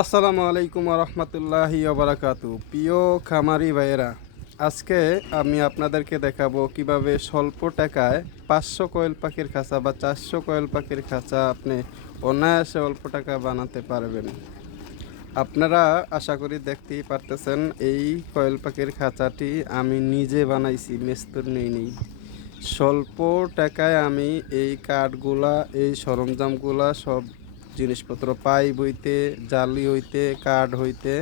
আসসালামু আলাইকুম রহমতুল্লাহি ওবারাকাতু। প্রিয় খামারি ভাইয়েরা, আজকে আমি আপনাদেরকে দেখাবো কিভাবে স্বল্প টাকায় 500 কোয়েল পাখির খাঁচা বা 400 কোয়েল পাখির খাঁচা আপনি অনায়াসে অল্প টাকা বানাতে পারবেন। আপনারা আশা করি দেখতেই পারতেছেন, এই কোয়েল পাখির খাঁচাটি আমি নিজে বানাইছি, মিস্ত্রি নেই। স্বল্প টাকায় আমি এই কাঠগুলা, এই সরঞ্জামগুলা, সব জিনিসপত্র, পাইপ হইতে, জালি হইতে, কাঠ হইতে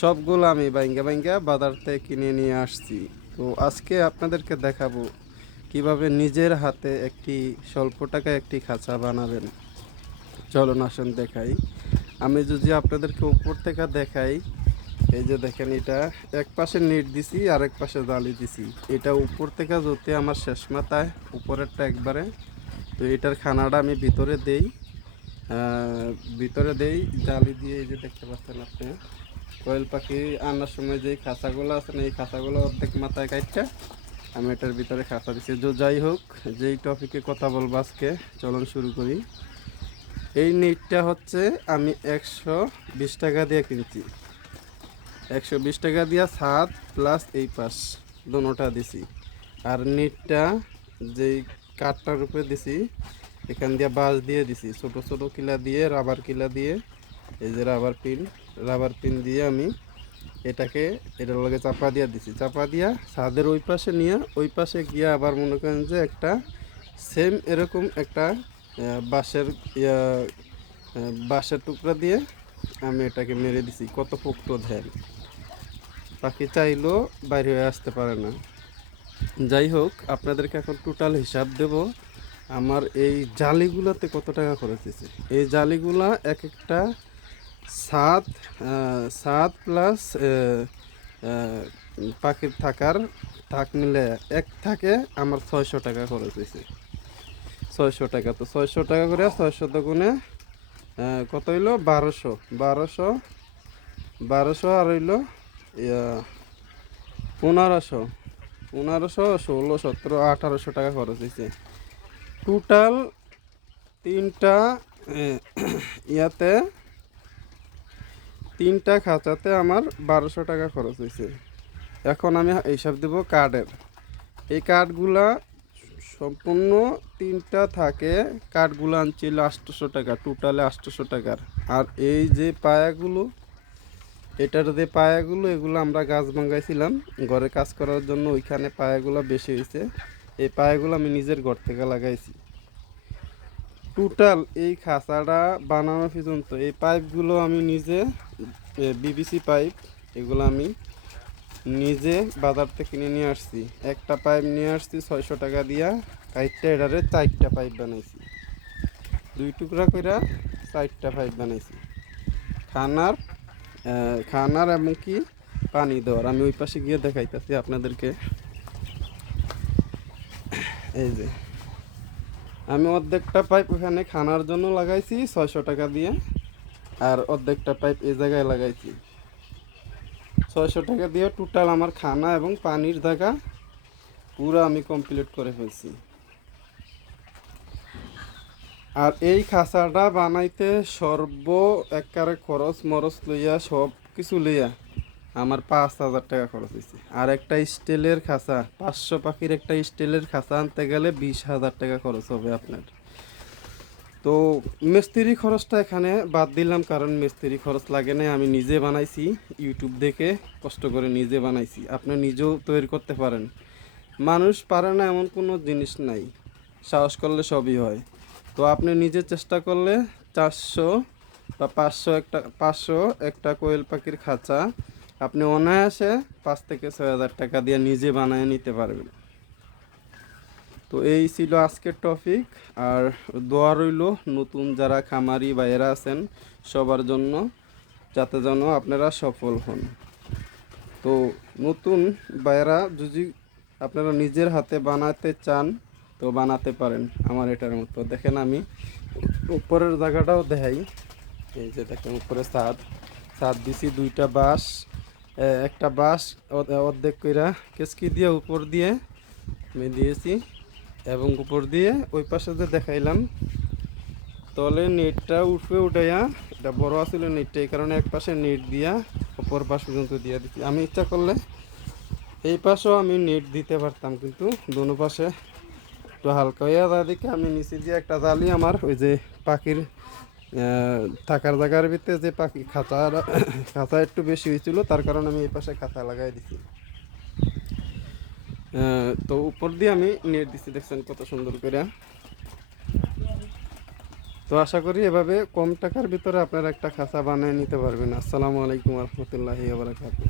সবগুলো আমি বাইঙ্গা বাইঙ্গা বাজার থেকে কিনে নিয়ে আসছি। তো আজকে আপনাদেরকে দেখাবো কিভাবে নিজের হাতে একটি স্বল্প টাকায় একটি খাঁচা বানাবেন। চলুন আসুন দেখাই। আমি যদি আপনাদেরকে উপর থেকে দেখাই, এই যে দেখেন, এটা এক পাশে নেট দিছি আর এক পাশে জালি দিছি। এটা উপর থেকে যদি আমার শেষ মাথায়, উপরেরটা একবারে। তো এটার খানাটা আমি ভিতরে দেই জালি দিয়ে। এই যে দেখতে পাচ্ছেন আপনি, কোয়েল পাখি আনার সময় যেই খাঁচাগুলো আছে না, এই খাঁচাগুলো অর্ধেক মাথায় কাটটা আমি এটার ভিতরে খাঁচা দিচ্ছি। যাই হোক, যেই টপিকে কথা বলবো আজকে, চলুন শুরু করি। এই নেটটা হচ্ছে আমি 120 টাকা দিয়ে কিনছি। 120 টাকা দিয়া ছাদ প্লাস এই পাশ দোনোটা দিছি। আর নেটটা যেই কাঠটার উপরে দিছি, এখান দিয়ে বাঁশ দিয়ে দিছি, ছোট ছোট কিলা দিয়ে, রাবার কিলা দিয়ে, এই যে রাবার পিন দিয়ে আমি এটার লগে চাপা দিয়া দিছি। চাপা দিয়া ছাদের ওই পাশে নিয়ে, ওই পাশে গিয়া আবার মনে করেন যে একটা সেম এরকম একটা বাঁশের বাঁশের টুকরা দিয়ে আমি এটাকে মেরে দিছি। কত পোক্ত ধ্যান, পাখি চাইলেও বাইরে হয়ে আসতে পারে না। যাই হোক, আপনাদেরকে এখন টোটাল হিসাব দেব আমার এই জালিগুলাতে কত টাকা খরচ হয়েছে। এই জালিগুলা এক একটা সাত সাত প্লাস পাখির থাক মিলে এক থাকে আমার 600 টাকা খরচ হয়েছে। 600 টাকা, তো 600 টাকা করে 600 গুণে কত হইলো? 1200 আর হইলো 1500, 16, 17, 1800 টাকা খরচ হয়েছে। টোটাল তিনটা ইয়াতে, তিনটা খাঁচাতে আমার 1200 টাকা খরচ হয়েছে। এখন আমি হিসাব দেব কাঠের। এই কাঠগুলা সম্পূর্ণ তিনটা থাকে, কাঠগুলো আনছিল 800 টাকা, টোটালে 800 টাকার। আর এই যে পায়াগুলো, এটার যে পায়াগুলো, এগুলো আমরা গাছ ভাঙাইছিলাম ঘরে কাজ করার জন্য, ওইখানে পায়াগুলো বেশি হয়েছে। এই পায়াগুলো আমি নিজের ঘর থেকে লাগাইছি। টোটাল এই খাঁচাটা বানানো পর্যন্ত এই পাইপগুলো আমি নিজে, বিবিসি পাইপ, এগুলো আমি নিজে বাজার থেকে কিনে নিয়ে আসছি। একটা পাইপ নিয়ে আসছি 600 টাকা দিয়া, কাইটটা এটারে 4টা পাইপ বানাইছি, 2 টুকরা করে 4টা পাইপ বানাইছি। খানার এমনকি পানি দেওয়ার। আমি ওই পাশে গিয়ে দেখাইতেছি আপনাদেরকে। এই যে আমি অর্ধেকটা পাইপ ওখানে খানার জন্য লাগাইছি 600 টাকা দিয়ে, আর অর্ধেকটা পাইপ এই জায়গায় লাগাইছি 600 টাকা দিয়ে। টোটাল আমার খানা এবং পানির জায়গা পুরো আমি কমপ্লিট করে ফেলছি। আর এই খাঁচাটা বানাইতে একবারে খরচ মরচ লইয়া, সব কিছু লইয়া আমার 5000 টাকা খরচ হয়েছে। আর একটা স্টিলের খাঁচা, 500 পাখির একটা স্টিলের খাঁচা আনতে গেলে 20,000 টাকা খরচ হবে আপনার। তো মিস্ত্রি খরচটা এখানে বাদ দিলাম, কারণ মিস্ত্রি খরচ লাগে না, আমি নিজে বানাইছি, ইউটিউব দেখে কষ্ট করে নিজে বানাইছি। আপনি নিজেও তৈরি করতে পারেন। মানুষ পারে না এমন কোনো জিনিস নাই, সাহস করলে সবই হয়। তো আপনি নিজে চেষ্টা করলে 400 বা 500 একটা কোয়েল পাখির খাঁচা আপনি অনায়াসে 5 থেকে 6,000 টাকা দিয়ে নিজে বানিয়ে নিতে পারবেন। তো এই ছিল আজকের টপিক। আর দোয়া রইল নতুন যারা খামারি ভাইয়েরা আছেন সবার জন্য, যাতে যেন আপনারা সফল হন। তো নতুন ভাইয়েরা যদি আপনারা নিজের হাতে বানাতে চান তো বানাতে পারেন আমার এটার মতো। দেখেন, আমি উপরের জায়গাটাও দেখাই। এই যে দেখেন, উপরে ছাদ দিছি, 2টা বাঁশ, একটা বাঁশ অর্ধেক কইরা কেসকি দিয়ে উপর দিয়ে আমি দিয়েছি, এবং উপর দিয়ে ওই পাশে যে দেখাইলাম তলে নেটটা উঠাইয়া এটা বড় আছিল নেটটা, এই কারণে এক পাশে নেট দিয়া অপর পাশ পর্যন্ত দিয়ে দিচ্ছি। আমি ইচ্ছা করলে এই পাশেও আমি নেট দিতে পারতাম, কিন্তু দোনো পাশে একটু হালকা হইয়া যায় দিকে আমি নিচে দিয়ে একটা জালি আমার ওই যে পাখির থাকার জায়গার ভিতরে যে পাখি খাঁচা একটু বেশি হয়েছিল, তার কারণে আমি এই পাশে খাঁচা লাগাই দিছি। তো উপর দিয়ে আমি নেট দিচ্ছি, দেখছেন কত সুন্দর করে। তো আশা করি এভাবে কম টাকার ভিতরে আপনারা একটা খাঁচা বানিয়ে নিতে পারবেন। আসসালামু আলাইকুম রহমতুল্লাহি ওয়া বারাকাতুহু।